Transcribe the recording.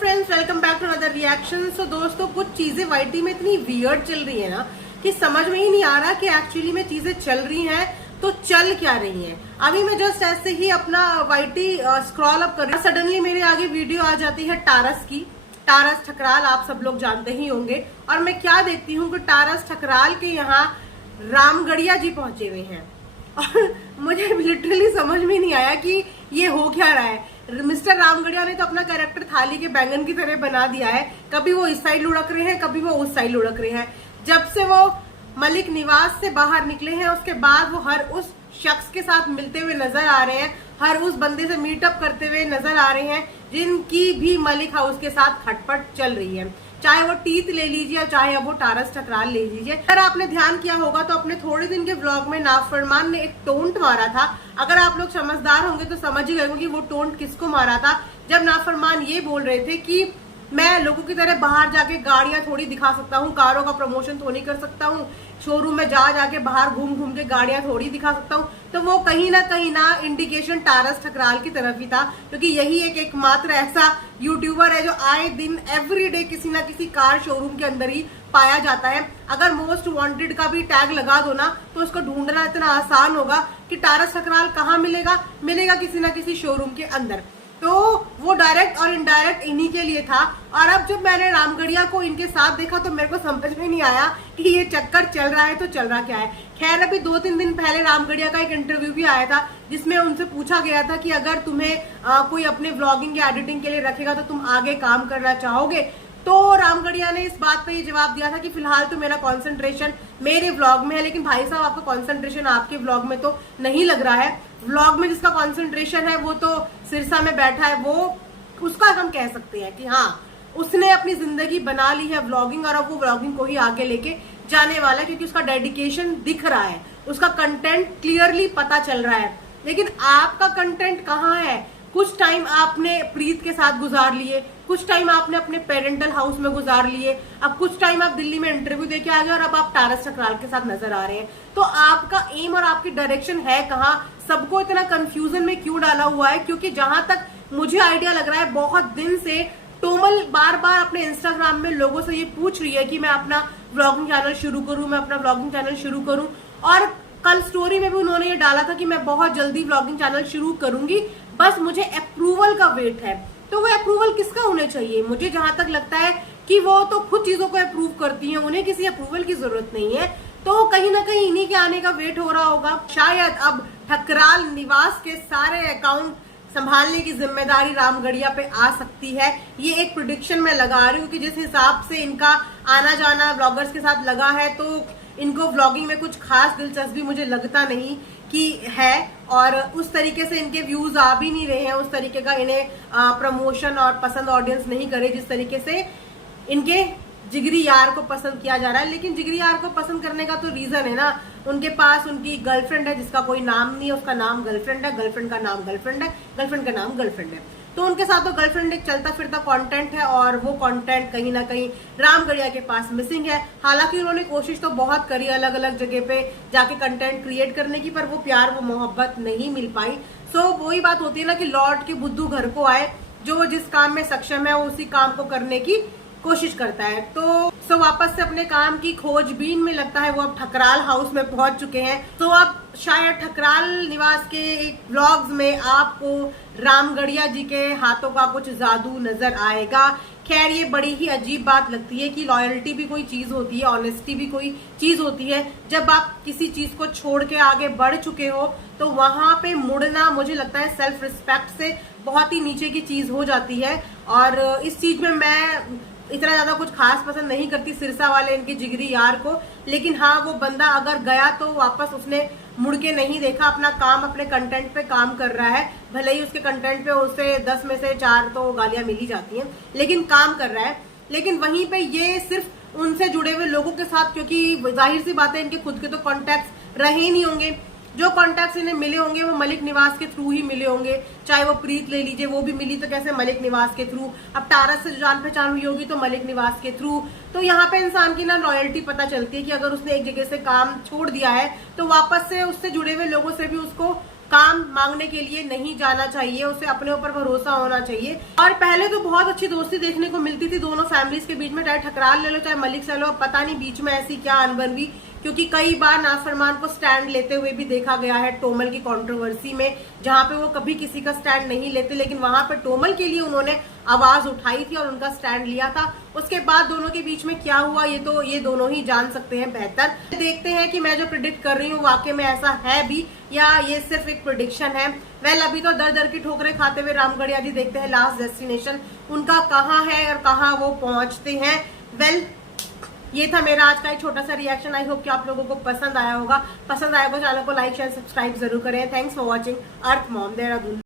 Friends, welcome back to another reaction. So दोस्तों, कुछ चीजें वाईटी में इतनी वियर्ड चल रही है ना कि समझ में ही नहीं आ रहा कि एक्चुअली में चीजें चल रही हैं तो चल क्या रही हैं। अभी मैं जस्ट ऐसे ही अपना वाईटी स्क्रॉल अप कर रही हूँ, सडनली मेरे आगे वीडियो आ जाती है टारस की। टारस ठकराल आप सब लोग जानते ही होंगे। और मैं क्या देखती हूँ कि टारस ठकराल के यहाँ रामगढ़िया जी पहुंचे हुए हैं और मुझे लिटरली समझ में नहीं आया कि ये हो क्या रहा है। मिस्टर रामगढ़िया ने तो अपना कैरेक्टर थाली के बैंगन की तरह बना दिया है। कभी वो इस साइड लुढ़क रहे हैं, कभी वो उस साइड लुढ़क रहे हैं। जब से वो मलिक निवास से बाहर निकले हैं उसके बाद वो हर उस शख्स के साथ मिलते हुए नजर आ रहे हैं, हर उस बंदे से मीटअप करते हुए नजर आ रहे हैं जिनकी भी मलिक हाउस के साथ खटपट चल रही है। चाहे वो टीत ले लीजिए और चाहे अब वो टारस ठकराल ले लीजिए। अगर आपने ध्यान किया होगा तो अपने थोड़े दिन के व्लॉग में नाफरमान ने एक टोंट मारा था। अगर आप लोग समझदार होंगे तो समझ ही गए होंगे वो टोंट किसको मारा था। जब नाफरमान ये बोल रहे थे कि मैं लोगों की तरह बाहर जाके गाड़ियां थोड़ी दिखा सकता हूँ, कारों का प्रमोशन थोड़ी कर सकता हूँ, शोरूम में जाके बाहर घूम घूम के गाड़ियां थोड़ी दिखा सकता हूँ, तो वो कहीं ना इंडिकेशन टारस ठकराल की तरफ ही था। क्योंकि यही एकमात्र ऐसा यूट्यूबर है जो आए दिन एवरीडे किसी ना किसी कार शोरूम के अंदर ही पाया जाता है। अगर मोस्ट वांटेड का भी टैग लगा दो ना तो उसको ढूंढना इतना आसान होगा कि टारस ठकराल कहाँ मिलेगा किसी ना किसी शोरूम के अंदर। तो वो डायरेक्ट और इनडायरेक्ट इन्हीं के लिए था। और अब जब मैंने रामगढ़िया को इनके साथ देखा तो मेरे को समझ में नहीं आया कि ये चक्कर चल रहा है तो चल रहा क्या है। खैर, अभी 2-3 दिन पहले रामगढ़िया का एक इंटरव्यू भी आया था जिसमें उनसे पूछा गया था कि अगर तुम्हें कोई अपने व्लॉगिंग या एडिटिंग के लिए रखेगा तो तुम आगे काम करना चाहोगे। तो रामगढ़िया ने इस बात पे ये जवाब दिया था कि फिलहाल तो मेरा कंसंट्रेशन मेरे व्लॉग में है। लेकिन भाई साहब, आपका कंसंट्रेशन आपके व्लॉग में तो नहीं लग रहा है। व्लॉग में जिसका कंसंट्रेशन है वो तो सिरसा में बैठा है, वो उसका हम कह सकते हैं कि हाँ, उसने अपनी जिंदगी बना ली है व्लॉगिंग और अब वो व्लॉगिंग को ही आगे लेके जाने वाला है क्योंकि उसका डेडिकेशन दिख रहा है, उसका कंटेंट क्लियरली पता चल रहा है। लेकिन आपका कंटेंट कहाँ है? कुछ टाइम आपने प्रीत के साथ गुजार लिए, कुछ टाइम आपने अपने पेरेंटल हाउस में गुजार लिए, अब कुछ टाइम आप दिल्ली में इंटरव्यू देके आ गए और अब आप टारस ठकराल के साथ नजर आ रहे हैं। तो आपका एम और आपकी डायरेक्शन है कहाँ? सबको इतना कंफ्यूजन में क्यों डाला हुआ है? क्योंकि जहां तक मुझे आइडिया लग रहा है, बहुत दिन से टोमल बार बार अपने इंस्टाग्राम में लोगों से ये पूछ रही है कि मैं अपना व्लॉगिंग चैनल शुरू करूं, मैं अपना व्लॉगिंग चैनल शुरू करूं। और कल स्टोरी में भी उन्होंने ये डाला था कि मैं बहुत जल्दी व्लॉगिंग चैनल शुरू करूंगी, बस मुझे अप्रूवल का वेट है। तो वो अप्रूवल किसका होना चाहिए? मुझे जहां तक लगता है कि वो तो खुद चीजों को अप्रूव करती हैं, उन्हें किसी अप्रूवल की जरूरत नहीं है। तो कहीं ना कहीं इन्हीं के आने का वेट हो रहा होगा। शायद अब ठकराल निवास के सारे अकाउंट संभालने की जिम्मेदारी रामगढ़िया पे आ सकती है। ये एक प्रेडिक्शन मैं लगा रही हूँ कि जिस हिसाब से इनका आना जाना ब्लॉगर्स के साथ लगा है तो इनको व्लॉगिंग में कुछ खास दिलचस्पी मुझे लगता नहीं कि है। और उस तरीके से इनके व्यूज आ भी नहीं रहे हैं, उस तरीके का इन्हें प्रमोशन और पसंद ऑडियंस नहीं करे जिस तरीके से इनके जिगरी यार को पसंद किया जा रहा है। लेकिन जिगरी यार को पसंद करने का तो रीजन है ना, उनके पास उनकी गर्लफ्रेंड है जिसका कोई नाम नहीं है, उसका नाम गर्लफ्रेंड है, गर्लफ्रेंड का नाम गर्लफ्रेंड है, गर्लफ्रेंड का नाम गर्लफ्रेंड है। तो उनके साथ तो गर्लफ्रेंड एक चलता फिरता कंटेंट है और वो कंटेंट कहीं ना कहीं रामगढ़िया के पास मिसिंग है। हालांकि उन्होंने कोशिश तो बहुत करी अलग अलग जगह पे जाके कंटेंट क्रिएट करने की, पर वो प्यार वो मोहब्बत नहीं मिल पाई। सो वही बात होती है ना कि लौट के बुद्धू घर को आए, जो जिस काम में सक्षम है उसी काम को करने की कोशिश करता है। तो वापस से अपने काम की खोजबीन में लगता है वो अब ठकराल हाउस में पहुंच चुके हैं। तो अब शायद ठकराल निवास के व्लॉग्स में आपको रामगढ़िया जी के हाथों का कुछ जादू नजर आएगा। खैर, ये बड़ी ही अजीब बात लगती है कि लॉयल्टी भी कोई चीज होती है, ऑनेस्टी भी कोई चीज होती है। जब आप किसी चीज को छोड़ के आगे बढ़ चुके हो तो वहां पे मुड़ना मुझे लगता है सेल्फ रिस्पेक्ट से बहुत ही नीचे की चीज हो जाती है। और इस चीज में मैं इतना ज्यादा कुछ खास पसंद नहीं करती सिरसा वाले इनके जिगरी यार को। लेकिन हाँ, वो बंदा अगर गया तो वापस उसने मुड़ के नहीं देखा, अपना काम अपने कंटेंट पे काम कर रहा है। भले ही उसके कंटेंट पे उसे 10 में से 4 तो गालियां मिल ही जाती हैं, लेकिन काम कर रहा है। लेकिन वहीं पे ये सिर्फ उनसे जुड़े हुए लोगों के साथ, क्योंकि जाहिर सी बात है इनके खुद के तो कॉन्टेक्ट रहे नहीं होंगे, जो कॉन्टैक्ट्स इन्हें मिले होंगे वो मलिक निवास के थ्रू ही मिले होंगे। चाहे वो प्रीत ले लीजिए, वो भी मिली तो कैसे मलिक निवास के थ्रू। अब टारस से जान पहचान हुई होगी तो मलिक निवास के थ्रू। तो यहाँ पे इंसान की ना लॉयल्टी पता चलती है कि अगर उसने एक जगह से काम छोड़ दिया है तो वापस से उससे जुड़े हुए लोगों से भी उसको काम मांगने के लिए नहीं जाना चाहिए, उसे अपने ऊपर भरोसा होना चाहिए। और पहले तो बहुत अच्छी दोस्ती देखने को मिलती थी दोनों फैमिलीज के बीच में, चाहे ठकराल ले लो चाहे मलिक से लो, पता नहीं बीच में ऐसी क्या अनबन हुई, क्योंकि कई बार नाफरमान को स्टैंड लेते हुए भी देखा गया है टोमल की कंट्रोवर्सी में, जहां पे वो कभी किसी का स्टैंड नहीं लेते, लेकिन वहां पर टोमल के लिए उन्होंने आवाज उठाई थी और उनका स्टैंड लिया था। उसके बाद दोनों के बीच में क्या हुआ ये दोनों ही जान सकते हैं बेहतर। देखते हैं कि मैं जो प्रिडिक्ट कर रही हूँ वाकई में ऐसा है भी या ये सिर्फ एक प्रिडिक्शन है। वेल, अभी तो दर दर की ठोकरें खाते हुए रामगढ़िया जी देखते हैं लास्ट डेस्टिनेशन उनका कहाँ है और कहाँ वो पहुंचते हैं। वेल, ये था मेरा आज का एक छोटा सा रिएक्शन। आई होप कि आप लोगों को पसंद आया होगा। पसंद आया तो चैनल को लाइक शेयर सब्सक्राइब जरूर करें। Thanks for watching earth mom Dehradun.